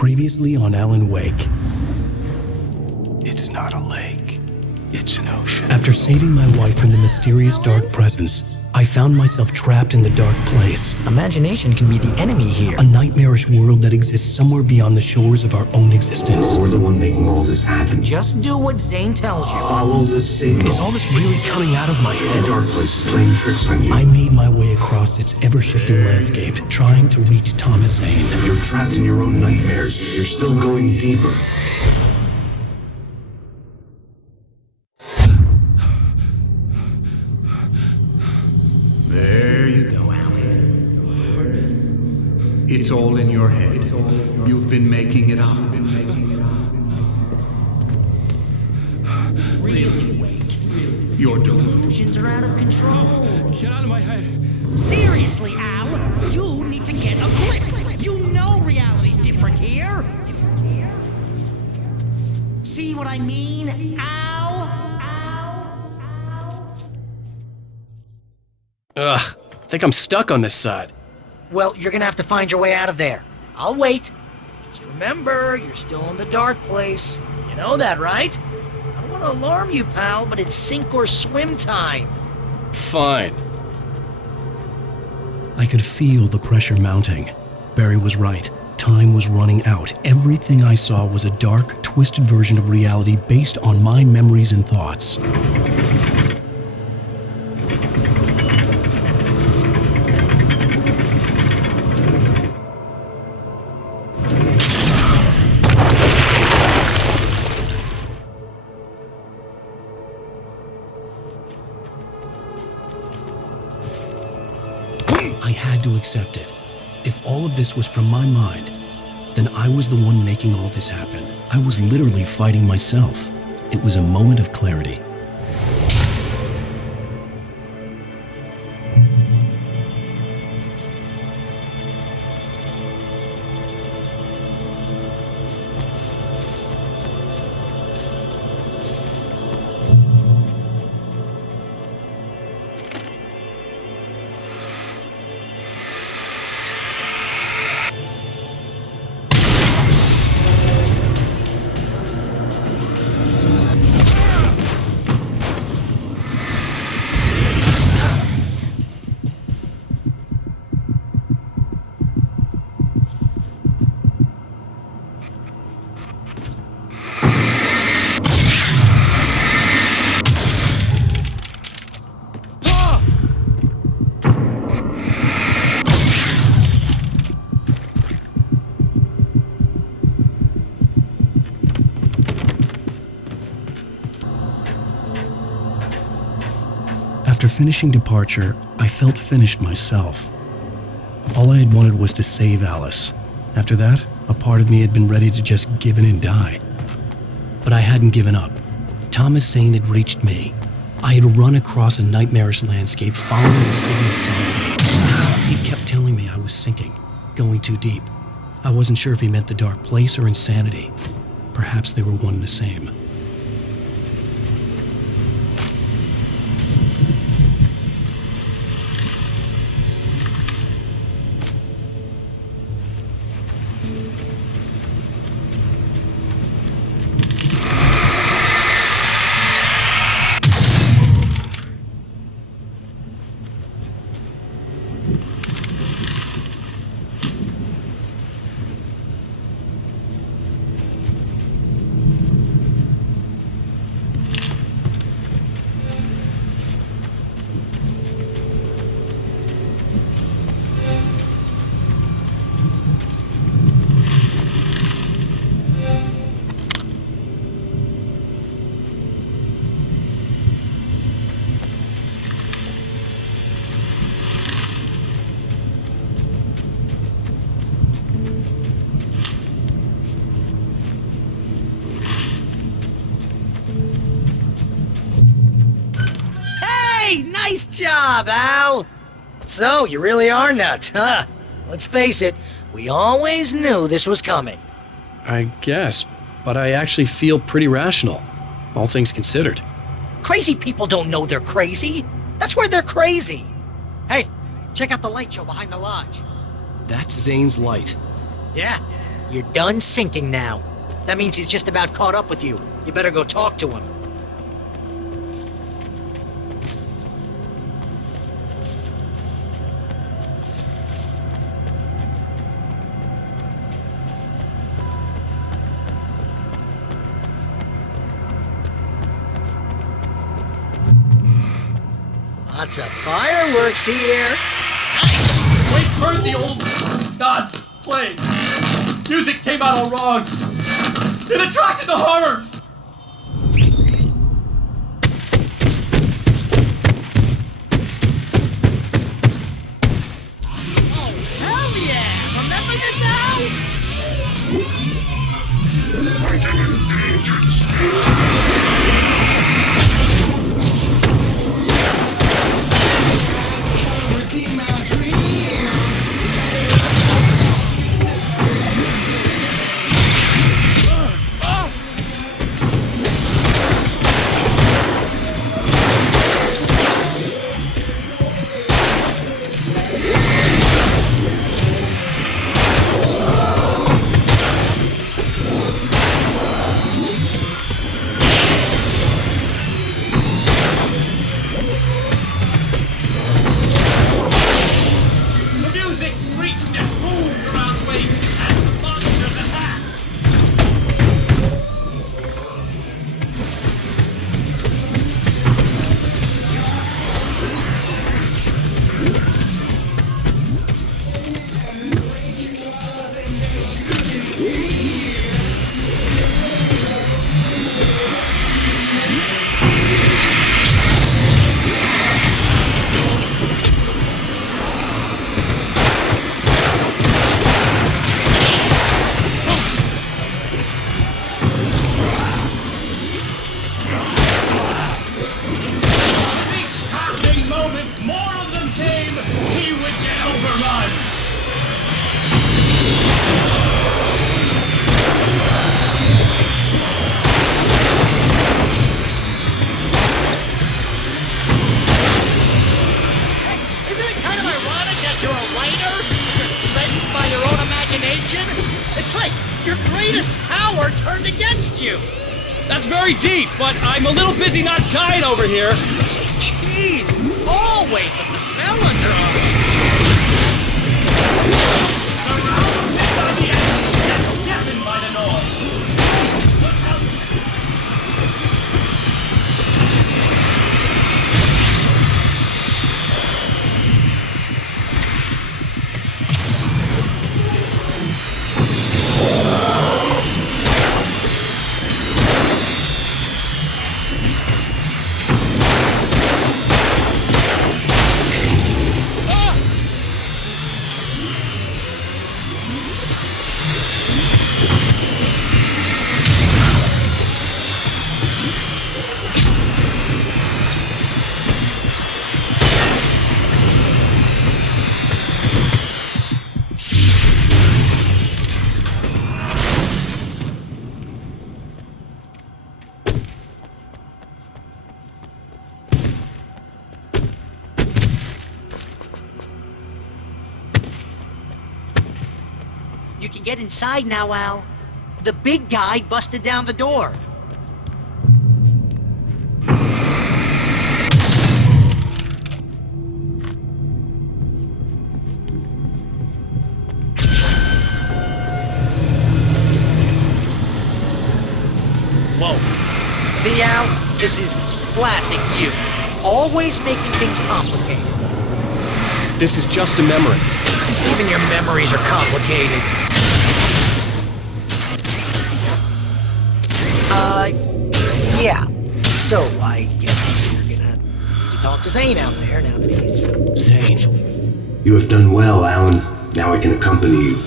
Previously on Alan Wake. It's not a lake. It's an ocean. After saving my wife from the mysterious dark presence, I found myself trapped in the dark place. Imagination can be the enemy here. A nightmarish world that exists somewhere beyond the shores of our own existence. We're the one making all this happen. Just do what Zane tells you. Follow the signal. Is all this really coming out of my head? The dark place is playing tricks on you. I made my way across its ever-shifting landscape, trying to reach Thomas Zane. You're trapped in your own nightmares. You're still going deeper. There you go, Alan. It's all in your head. You've been making it up. Really, Wake. Your Delusions are out of control. Get out of my head. Seriously, Al, you need to get a grip. You know reality's different here. See what I mean, Al? Ugh, I think I'm stuck on this side. Well, you're gonna have to find your way out of there. I'll wait. Just remember, you're still in the dark place. You know that, right? I don't want to alarm you, pal, but it's sink or swim time. Fine. I could feel the pressure mounting. Barry was right. Time was running out. Everything I saw was a dark, twisted version of reality based on my memories and thoughts. I had to accept it. If all of this was from my mind, then I was the one making all this happen. I was literally fighting myself. It was a moment of clarity. After finishing Departure, I felt finished myself. All I had wanted was to save Alice. After that, a part of me had been ready to just give in and die. But I hadn't given up. Thomas Zane had reached me. I had run across a nightmarish landscape following a signal from him. He kept telling me I was sinking, going too deep. I wasn't sure if he meant the dark place or insanity. Perhaps they were one and the same. Nice job, Al! So, you really are nuts, huh? Let's face it, we always knew this was coming. I guess, but I actually feel pretty rational, all things considered. Crazy people don't know they're crazy. That's where they're crazy. Hey, check out the light show behind the lodge. That's Zane's light. Yeah, You're done sinking now. That means he's just about caught up with you. You better go talk to him. Lots of fireworks here. Nice! We heard the old gods playing. Music came out all wrong. It attracted the horrors. Oh, hell yeah! Remember this, Al? Like an endangered species. That's very deep, but I'm a little busy not dying over here. Jeez, always with the melodrama. Surrounded by the enemy and deafened by the noise. You can get inside now, Al. The big guy busted down the door. Whoa. See, Al? This is classic you. Always making things complicated. This is just a memory. Even your memories are complicated. Yeah. So, I guess you're gonna talk to Zane out there now that he's... Zane. You have done well, Alan. Now I can accompany you.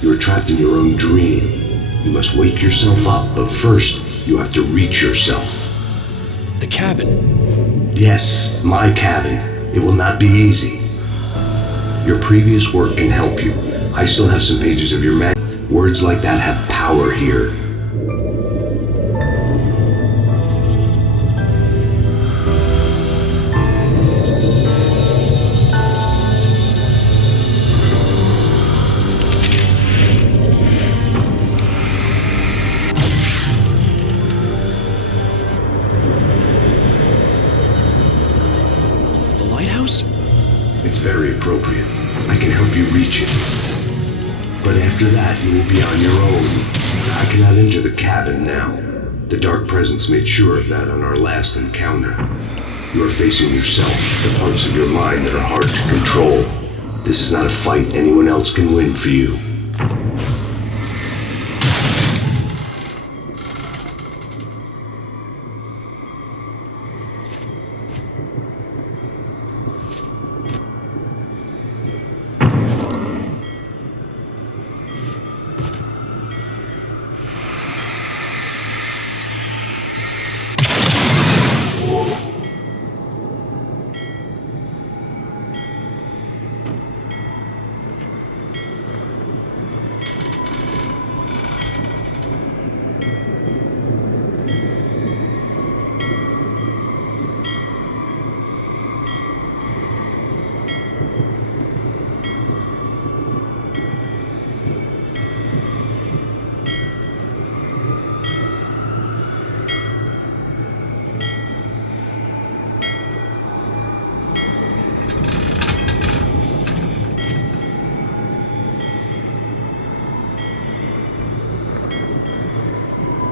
You are trapped in your own dream. You must wake yourself up, but first, you have to reach yourself. The cabin. Yes, my cabin. It will not be easy. Your previous work can help you. I still have some pages of your words like that have power here. very appropriate. I can help you reach it. But after that, you will be on your own. I cannot enter the cabin now. The dark presence made sure of that on our last encounter. You are facing yourself, the parts of your mind that are hard to control. This is not a fight anyone else can win for you.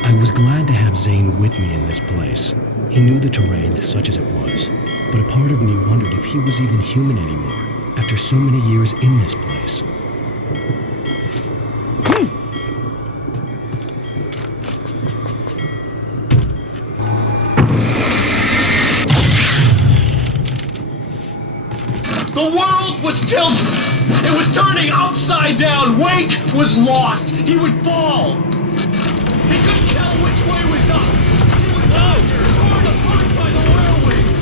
I was glad to have Zane with me in this place. He knew the terrain, such as it was, but a part of me wondered if he was even human anymore, after so many years in this place. The world was tilted. It was turning upside down. Wake was lost. He would fall. He couldn't tell which way was up. He would die, torn apart by the whirlwind.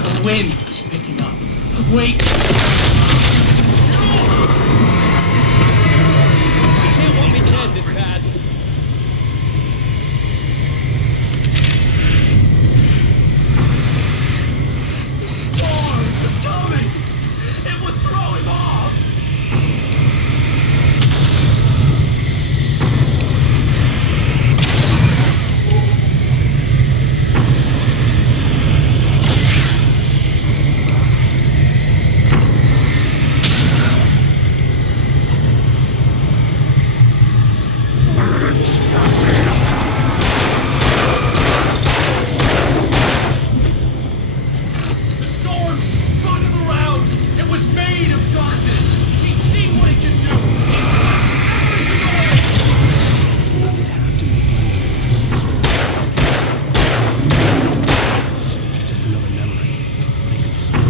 The wind was picking up. Wait. You can't want me dead this bad. The storm was coming. It would throw him off. The storm spun him around. It was made of darkness. He'd seen what it could do. It swept everything away. It did have to be presence, just another memory, but it could still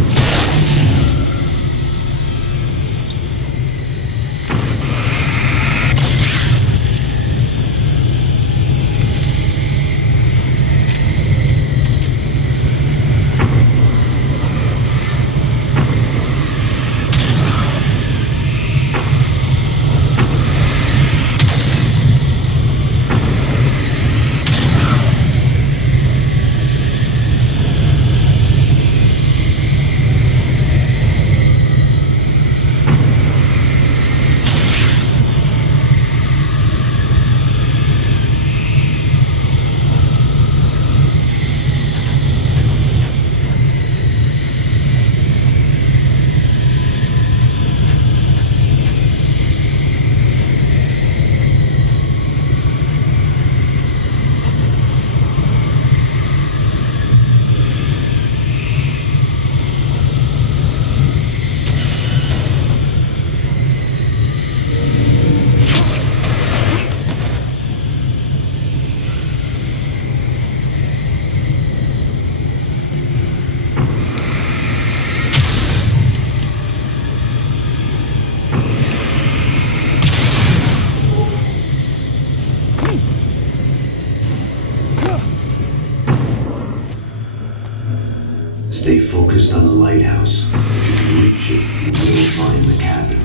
Stay focused on the lighthouse. If you can reach it, you will find the cabin.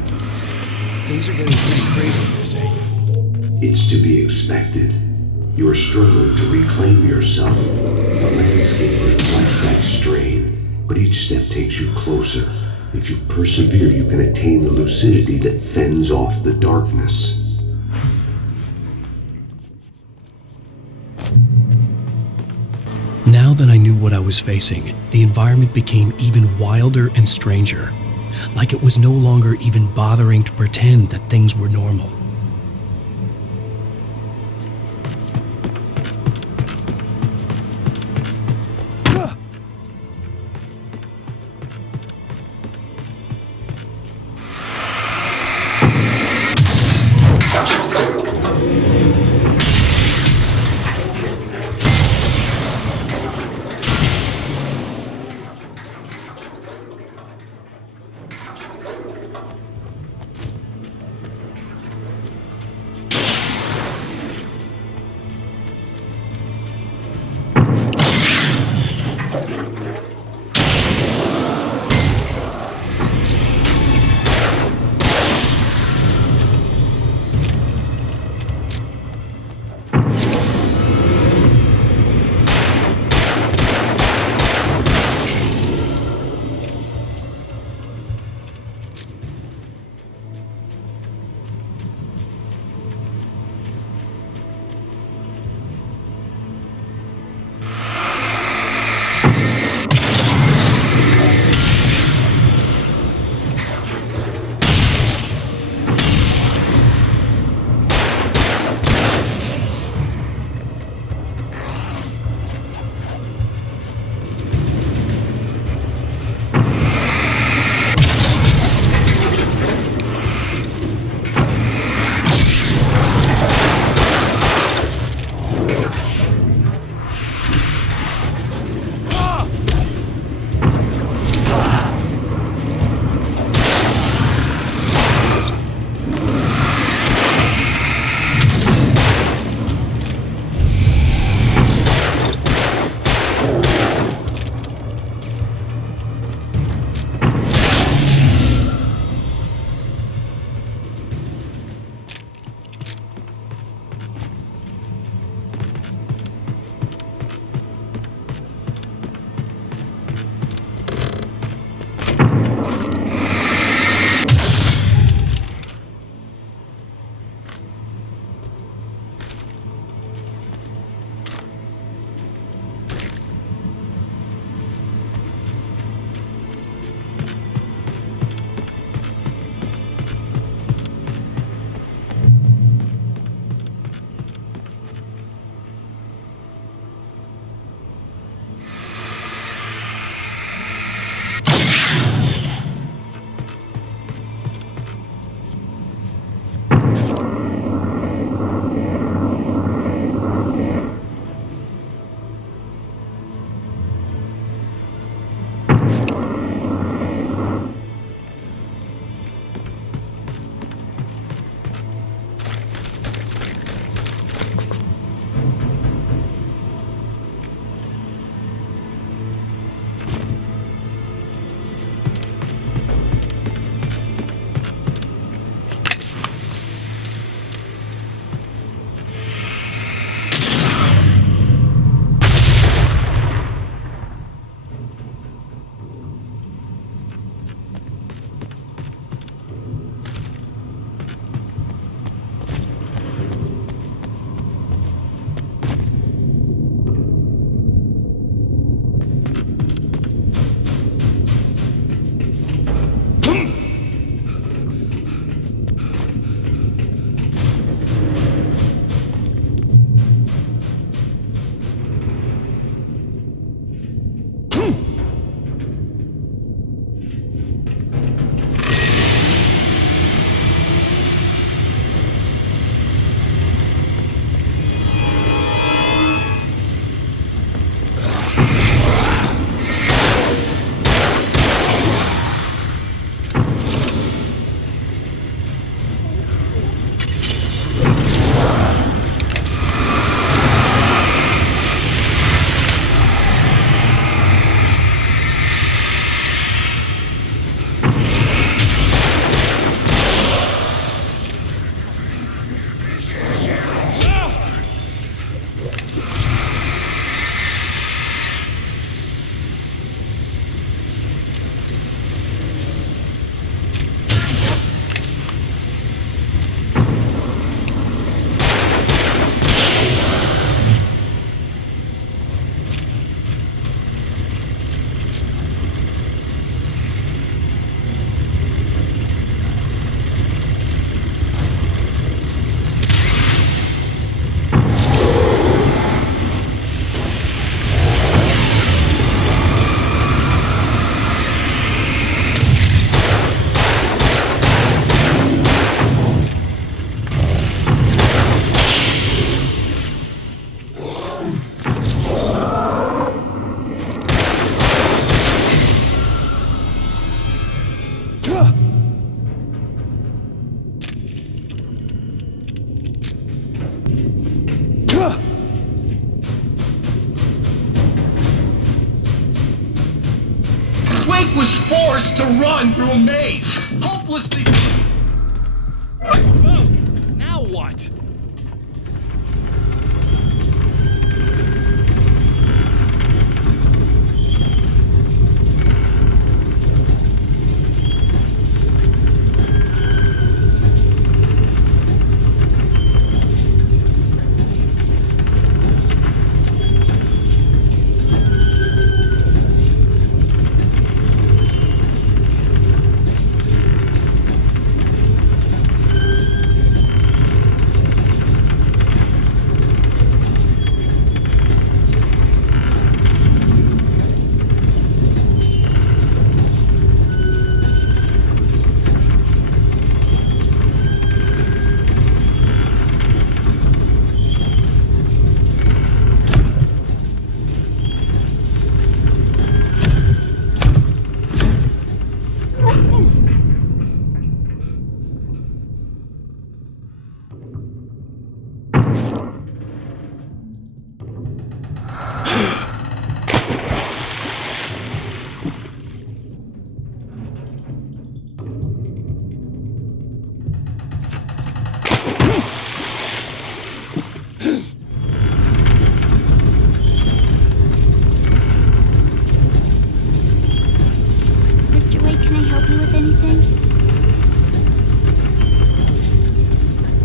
Things are getting pretty crazy, Jose. It's to be expected. You are struggling to reclaim yourself. The landscape reflects that strain, but each step takes you closer. If you persevere, you can attain the lucidity that fends off the darkness. Now that I knew what I was facing, the environment became even wilder and stranger. Like it was no longer even bothering to pretend that things were normal. Wake was forced to run through a maze, hopelessly... Oh, now what?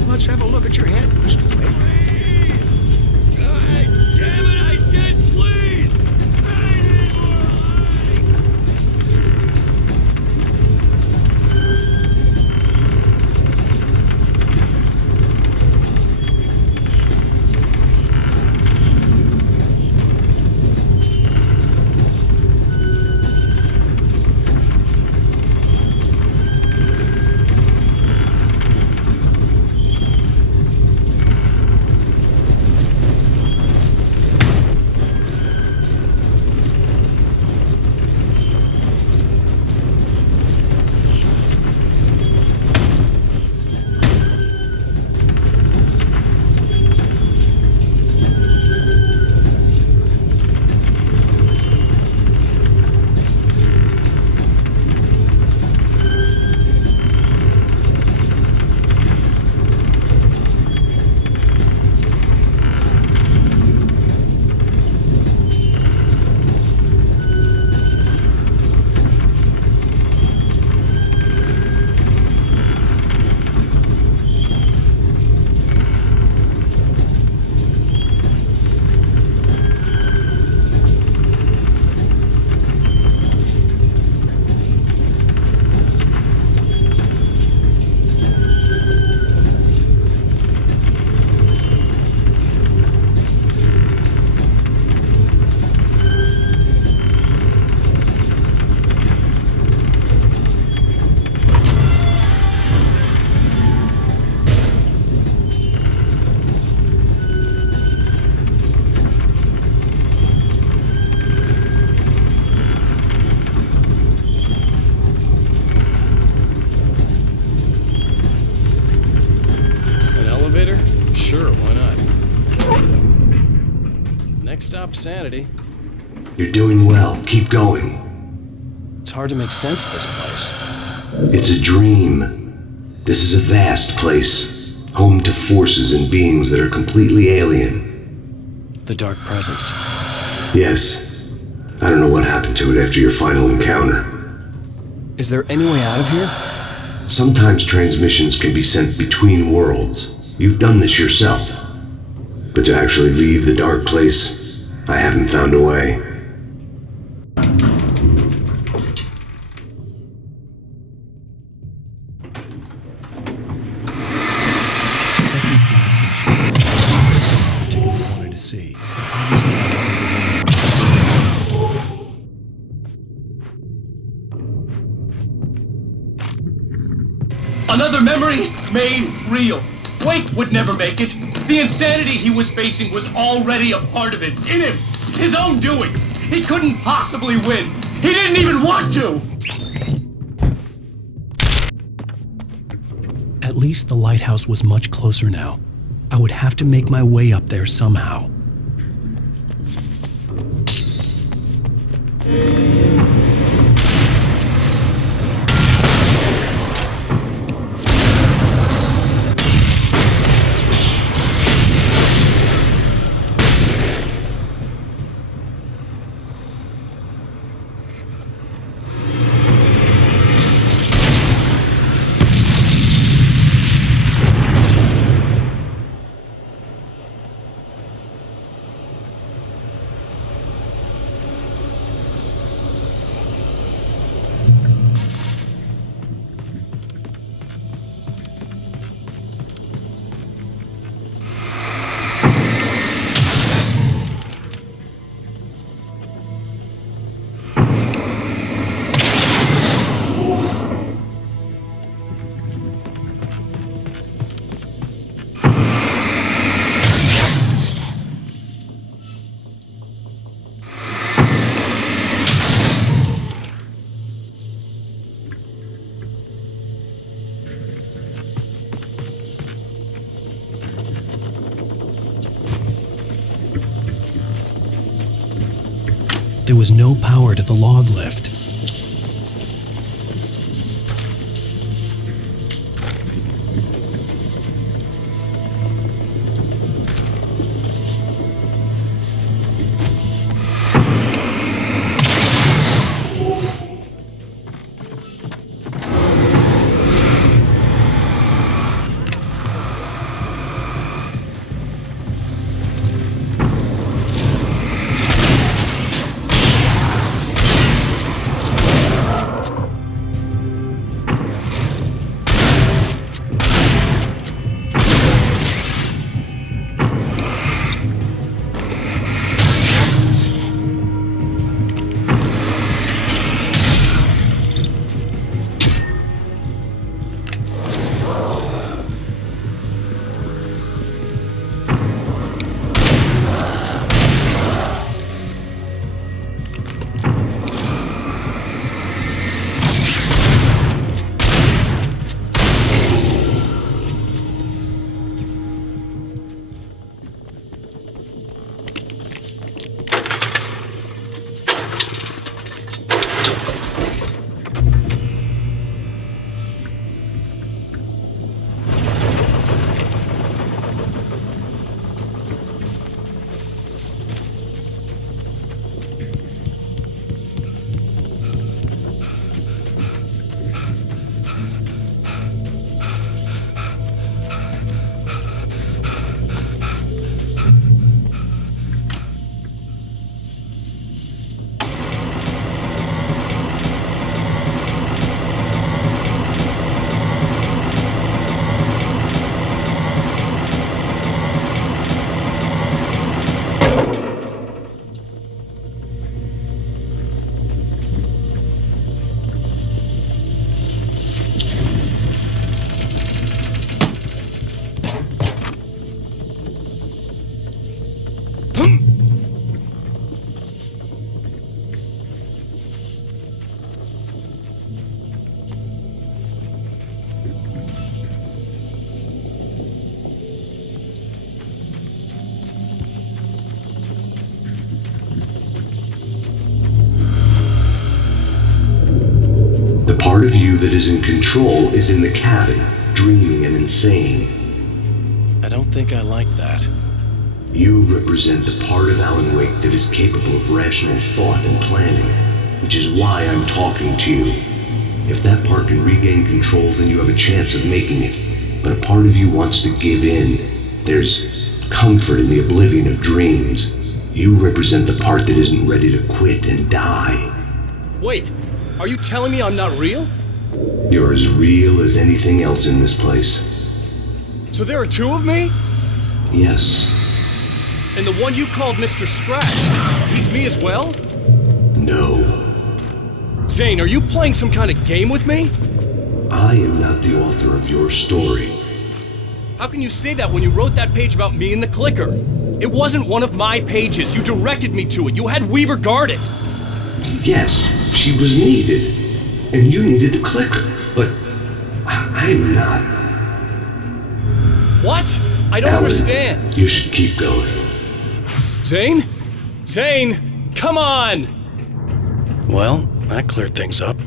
Let's have a look at your head, Mr. Wake. God damn it, I said please! I need more Sure, why not? Next stop, Sanity. You're doing well. Keep going. It's hard to make sense of this place. It's a dream. This is a vast place, home to forces and beings that are completely alien. The Dark Presence. Yes. I don't know what happened to it after your final encounter. Is there any way out of here? Sometimes transmissions can be sent between worlds. You've done this yourself. But to actually leave the dark place, I haven't found a way. Stephanie's gas station. I particularly wanted to see. But obviously I wasn't the one. Another memory made real. Wake would never make it. The insanity he was facing was already a part of it, in him. His own doing. He couldn't possibly win. He didn't even want to! At least the lighthouse was much closer now. I would have to make my way up there somehow. There was no power to the log lift. part of you that is in control is in the cabin, dreaming and insane. I don't think I like that. You represent the part of Alan Wake that is capable of rational thought and planning, which is why I'm talking to you. If that part can regain control, then you have a chance of making it. But a part of you wants to give in. There's comfort in the oblivion of dreams. You represent the part that isn't ready to quit and die. Wait, are you telling me I'm not real? You're as real as anything else in this place. So there are two of me? Yes. And the one you called Mr. Scratch, he's me as well? No. Zane, are you playing some kind of game with me? I am not the author of your story. How can you say that when you wrote that page about me in the clicker? It wasn't one of my pages. You directed me to it. You had Weaver guard it. Yes, she was needed. And you needed the clicker. But I'm not. What? I don't understand. You should keep going. Zane? Zane! Come on! Well, that cleared things up.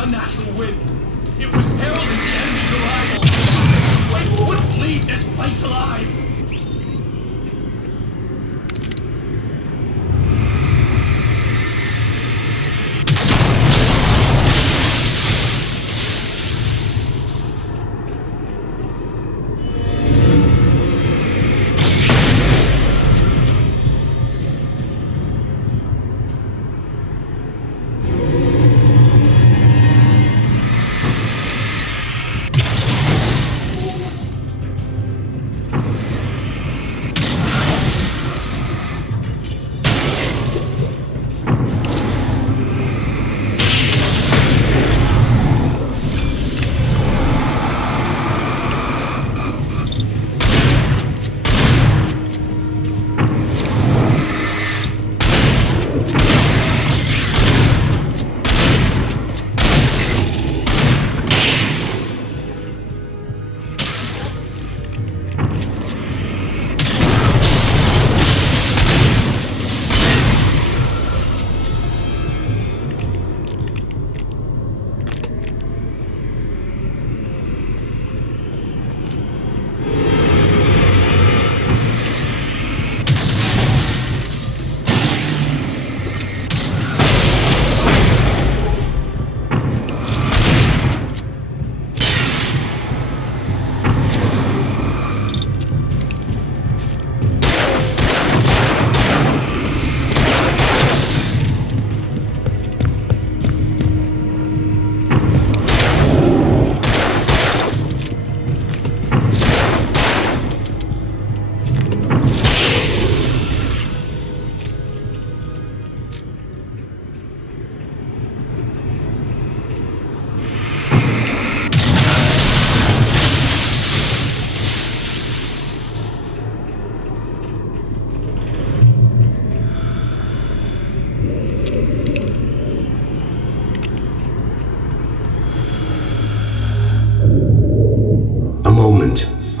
Unnatural wind. It was heralding the enemy's arrival. Wait, wouldn't leave this place alive.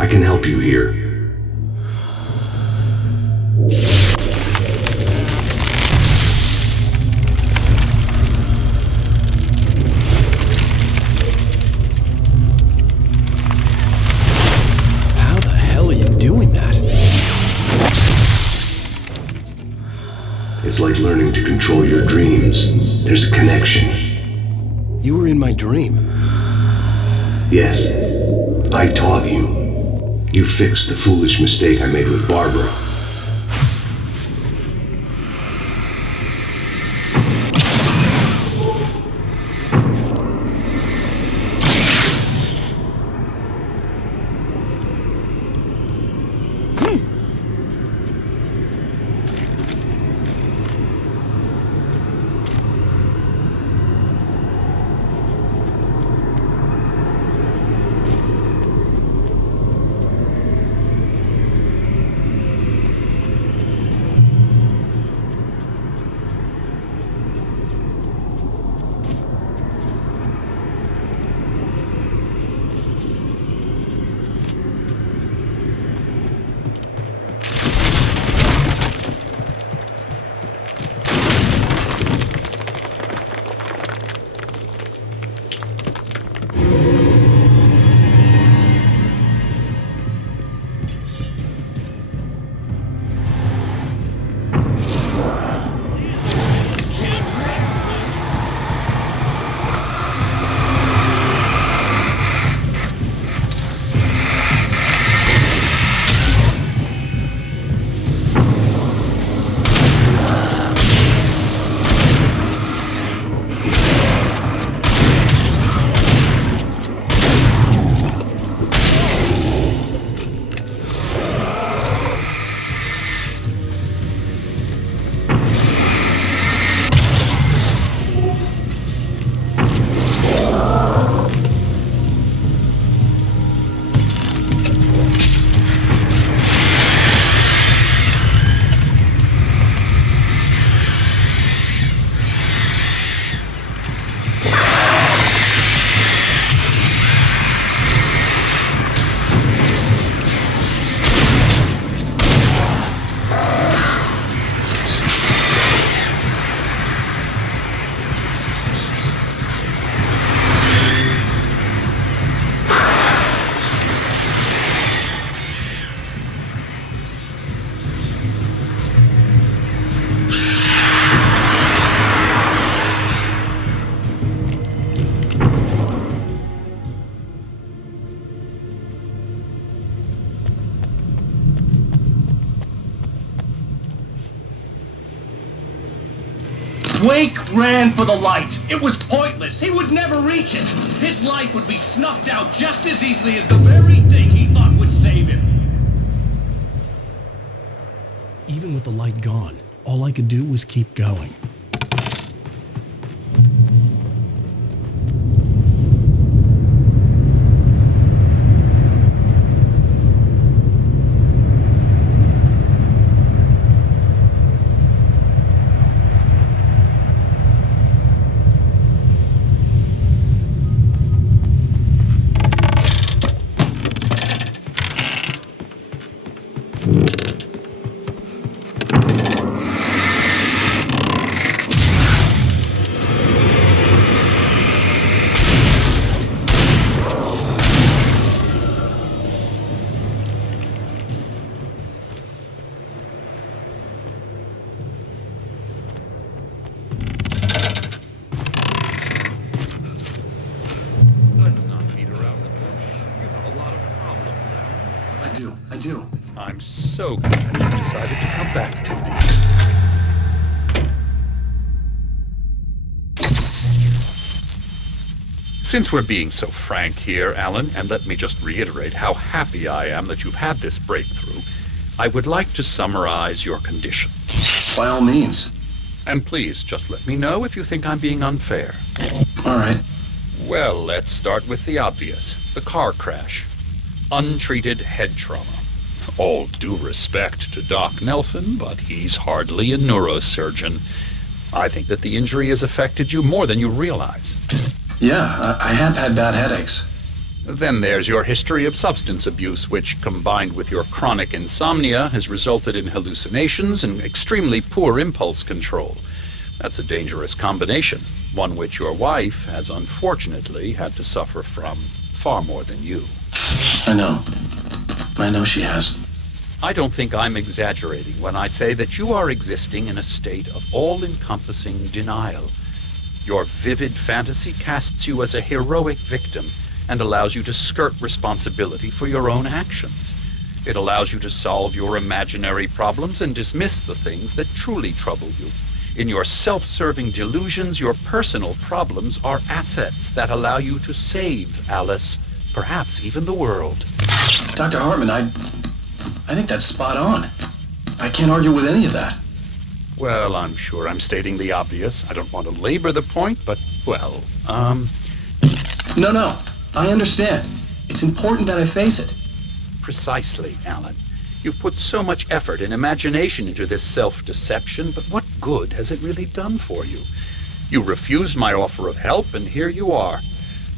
I can help you here. How the hell are you doing that? It's like learning to control your dreams. There's a connection. You were in my dream. Yes, I taught you. You fixed the foolish mistake I made with Barbara. Wake ran for the light. It was pointless. He would never reach it. His life would be snuffed out just as easily as the very thing he thought would save him. Even with the light gone, all I could do was keep going. I do. I'm so glad you decided to come back to me. Since we're being so frank here, Alan, and let me just reiterate how happy I am that you've had this breakthrough, I would like to summarize your condition. By all means. And please, just let me know if you think I'm being unfair. All right. Well, let's start with the obvious. The car crash. Untreated head trauma. All due respect to Doc Nelson, but he's hardly a neurosurgeon. I think that the injury has affected you more than you realize. Yeah, I have had bad headaches. Then there's your history of substance abuse, which, combined with your chronic insomnia, has resulted in hallucinations and extremely poor impulse control. That's a dangerous combination, one which your wife has unfortunately had to suffer from far more than you. I know she has. I don't think I'm exaggerating when I say that you are existing in a state of all-encompassing denial. Your vivid fantasy casts you as a heroic victim and allows you to skirt responsibility for your own actions. It allows you to solve your imaginary problems and dismiss the things that truly trouble you. In your self-serving delusions, your personal problems are assets that allow you to save Alice, perhaps even the world. Dr. Hartman, I think that's spot on. I can't argue with any of that. Well, I'm sure I'm stating the obvious. I don't want to labor the point, but, well, No, I understand. It's important that I face it. Precisely, Alan. You've put so much effort and imagination into this self-deception, but what good has it really done for you? You refused my offer of help, and here you are.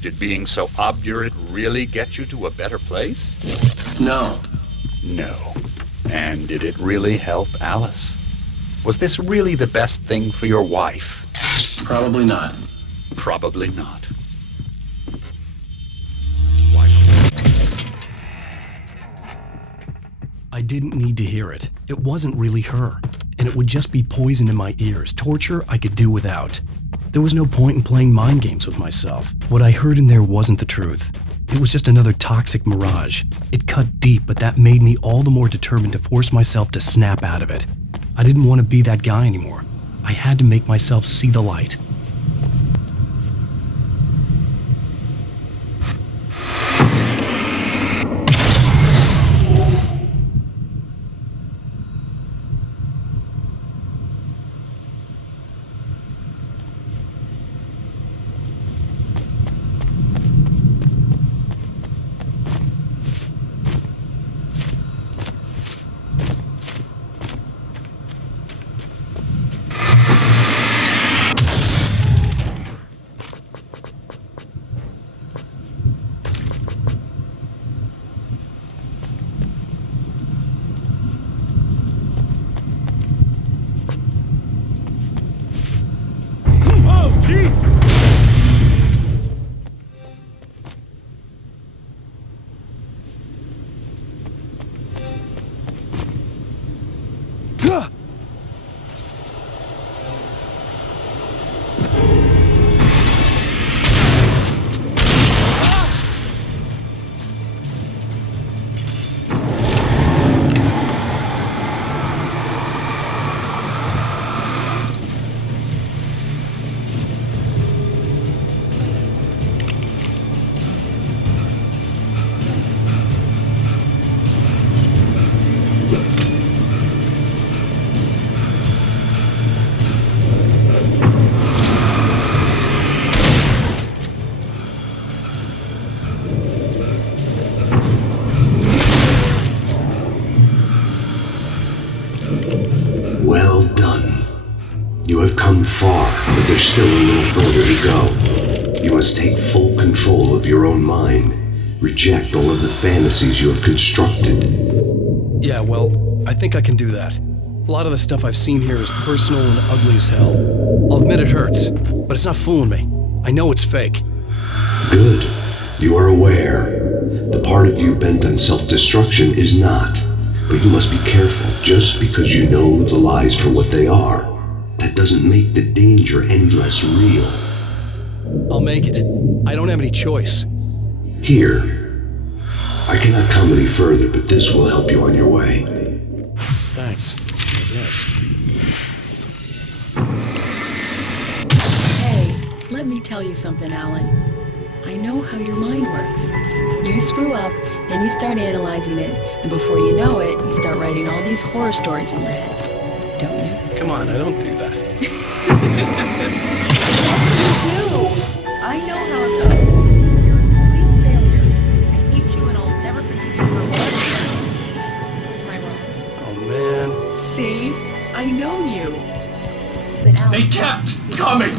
Did being so obdurate really get you to a better place? No. No. And did it really help Alice? Was this really the best thing for your wife? Probably not. Probably not. I didn't need to hear it. It wasn't really her. And it would just be poison in my ears, torture I could do without. There was no point in playing mind games with myself. What I heard in there wasn't the truth. It was just another toxic mirage. It cut deep, but that made me all the more determined to force myself to snap out of it. I didn't want to be that guy anymore. I had to make myself see the light. far, but there's still a little further to go. You must take full control of your own mind. Reject all of the fantasies you have constructed. Yeah, well, I think I can do that. A lot of the stuff I've seen here is personal and ugly as hell. I'll admit it hurts, but it's not fooling me. I know it's fake. Good. You are aware. The part of you bent on self-destruction is not. But you must be careful. Just because you know the lies for what they are, that doesn't make the danger any less real. I'll make it. I don't have any choice. Here. I cannot come any further, but this will help you on your way. Thanks. Yes. Hey, let me tell you something, Alan. I know how your mind works. You screw up, then you start analyzing it, and before you know it, you start writing all these horror stories in your head. Don't you? Come on, I don't do that. I know how it goes. You're a complete failure. I hate you and I'll never forgive you for what am I wrong? Oh, man. See? I know you. But Alan, They kept coming.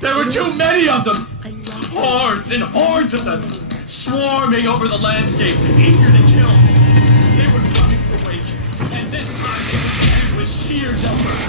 There were too many of them. I love Hordes and hordes of them, swarming over the landscape, eager to kill. They were coming for Wake, and this time they would end with sheer numbers.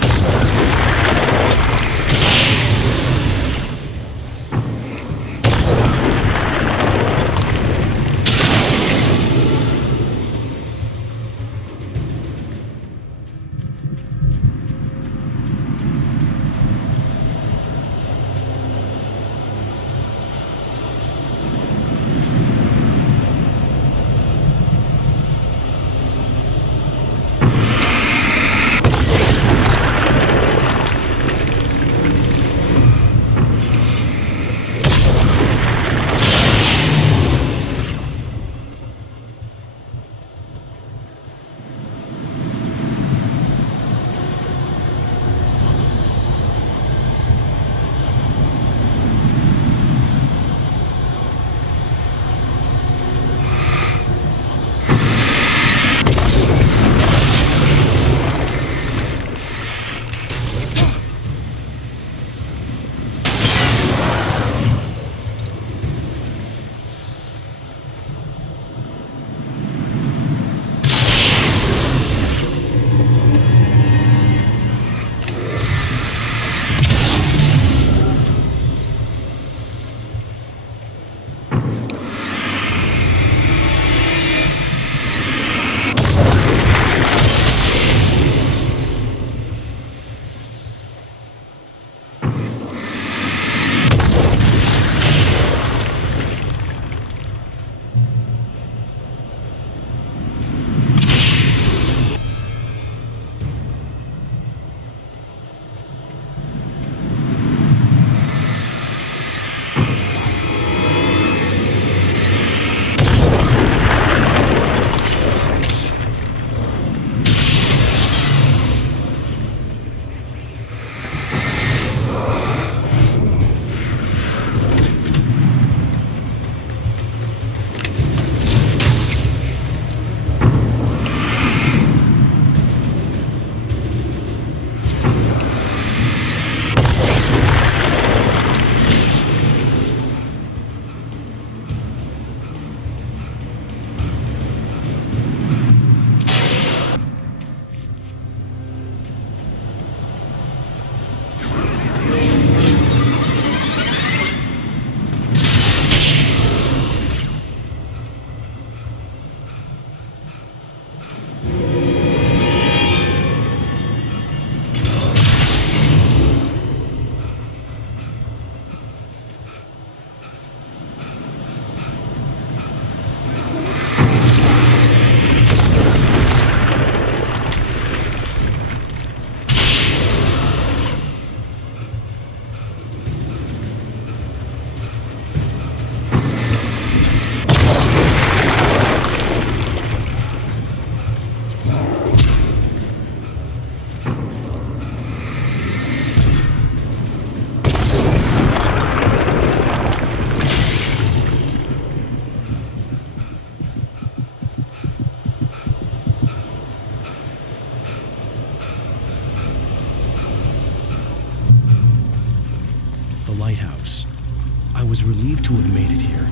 relieved to have made it here,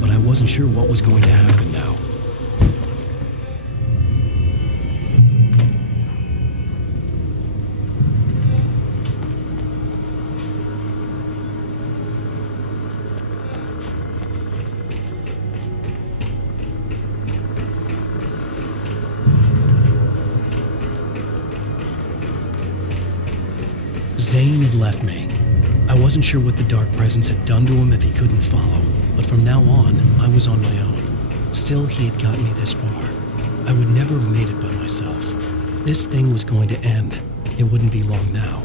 but I wasn't sure what was going to happen now. Zane had left me. I wasn't sure what the dark presence had done to him if he couldn't follow, but from now on, I was on my own. Still, he had gotten me this far. I would never have made it by myself. This thing was going to end. It wouldn't be long now.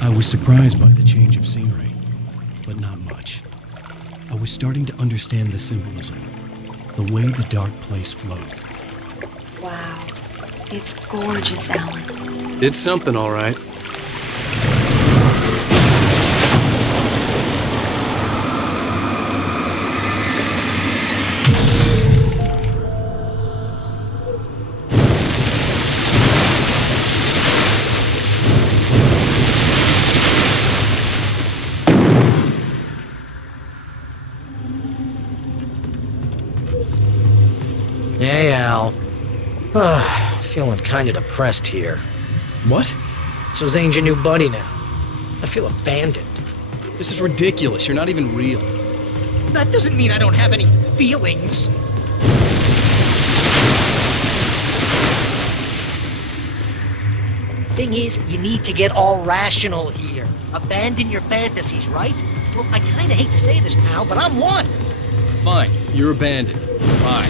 I was surprised by the change of scenery, but not much. I was starting to understand the symbolism, the way the dark place flowed. Wow. It's gorgeous, Alan. It's something, all right. Hey, Al. Feeling kinda depressed here. What? So Zane's your new buddy now. I feel abandoned. This is ridiculous. You're not even real. That doesn't mean I don't have any feelings. Thing is, you need to get all rational here. Abandon your fantasies, right? Well, I kinda hate to say this, pal, but I'm one. Fine. You're abandoned. Bye.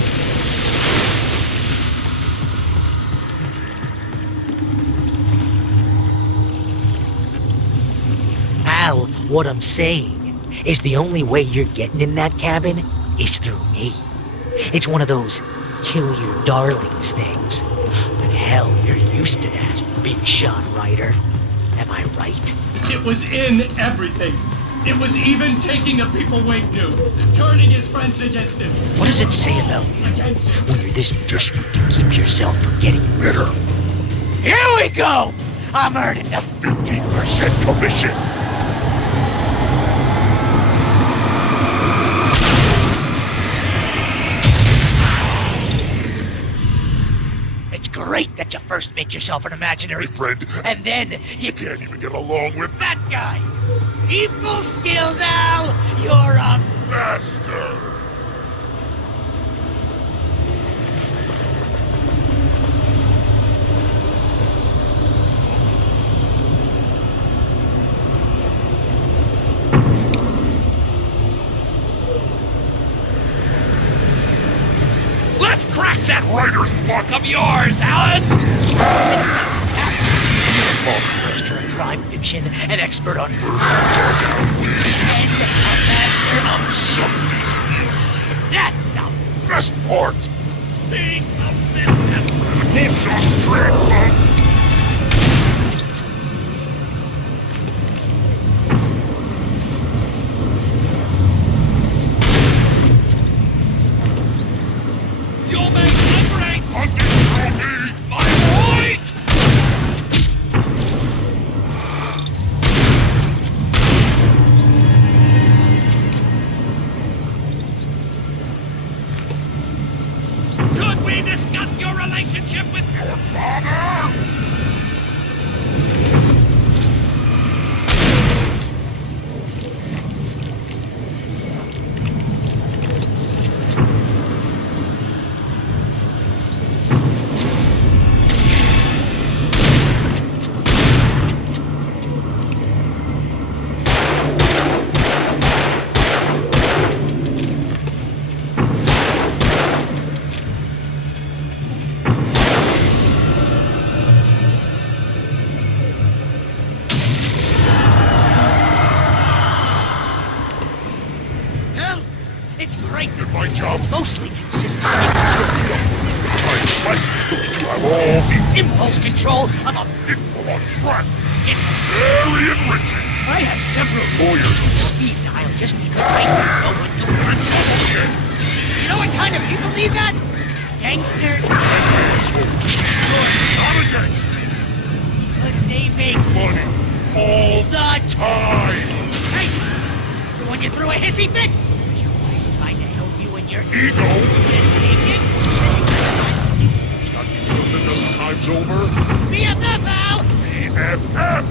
Al, what I'm saying is the only way you're getting in that cabin is through me. It's one of those kill your darlings things. But hell, you're used to that, big shot writer. Am I right? It was in everything. It was even taking the people Wink knew, turning his friends against him. What does it say about you when you're this desperate to keep yourself from getting bitter? Here we go! I'm earning the 15% commission. It's great that you first make yourself an imaginary friend, and then you can't even get along with that guy. People skills, Al! You're a master. Let's crack that writer's block of yours, Alan! Master in crime fiction, an expert on murder, and a master of substance abuse. That's the Best part. thing of business. He's just dreadful. You'll make me my point! Could we discuss your relationship with your father? right? Did my job. Mostly consists of making sure you Try to fight. Don't you have all the impulse control of a... people on track. It's Very enriching. I have several Lawyers who speed dial just because I know what to do. You know what kind of people need that? Gangsters. Not a gangster. Because they make Money. All the time. Hey! The one you threw a hissy fit? Trying to help you in your Ego. Naked? Got me used a dozen times over. BFF, Al! BFF.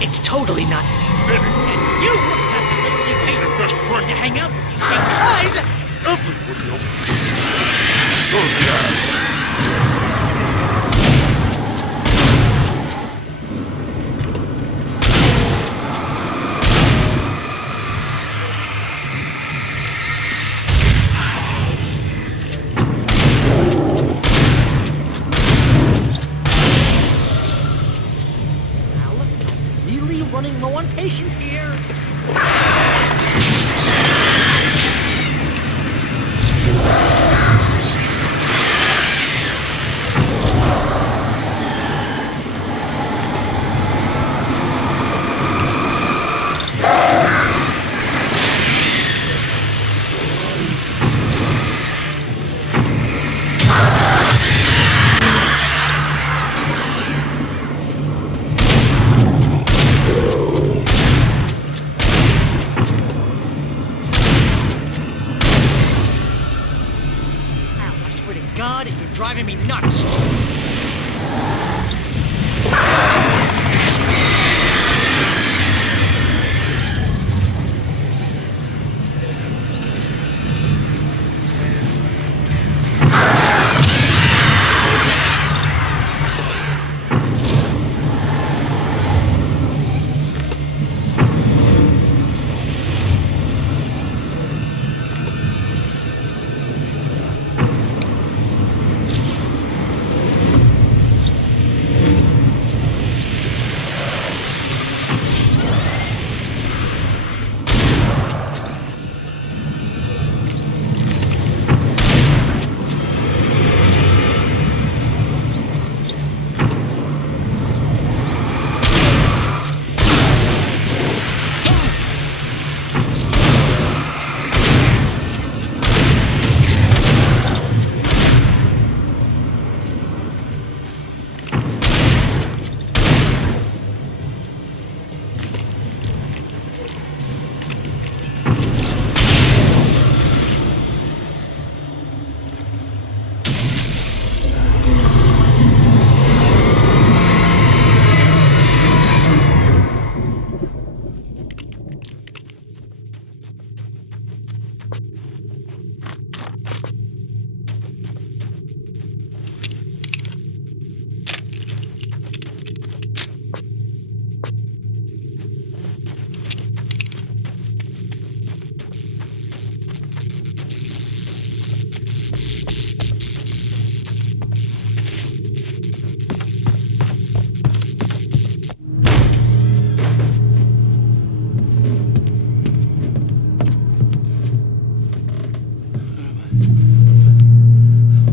It's totally not. And you have to literally pay Your best friend. to hang out with you because Everybody else. Serve the ass. Al, I'm really running low on patience here. Al, I swear to God, you're driving me nuts.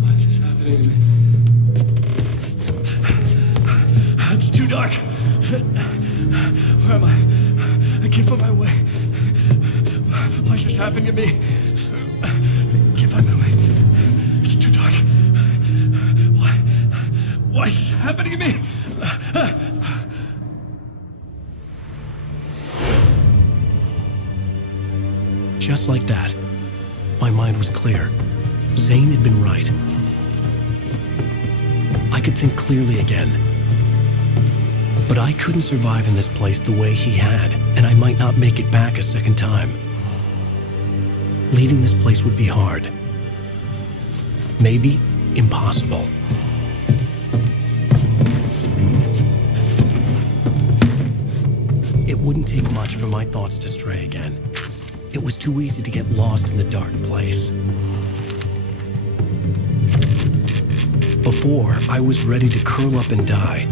Why is this happening to me? It's too dark. Where am I? I can't find my way. Why is this happening to me? Can't find my way. It's too dark. Why is this happening to me? Just like that, my mind was clear. Zane had been right. I could think clearly again. But I couldn't survive in this place the way he had, and I might not make it back a second time. Leaving this place would be hard. Maybe impossible. It wouldn't take much for my thoughts to stray again. It was too easy to get lost in the dark place. Before, I was ready to curl up and die,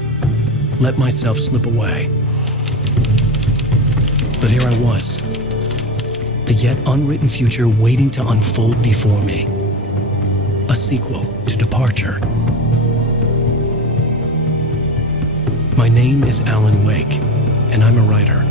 let myself slip away. But here I was, the yet unwritten future waiting to unfold before me. A sequel to Departure. My name is Alan Wake, and I'm a writer.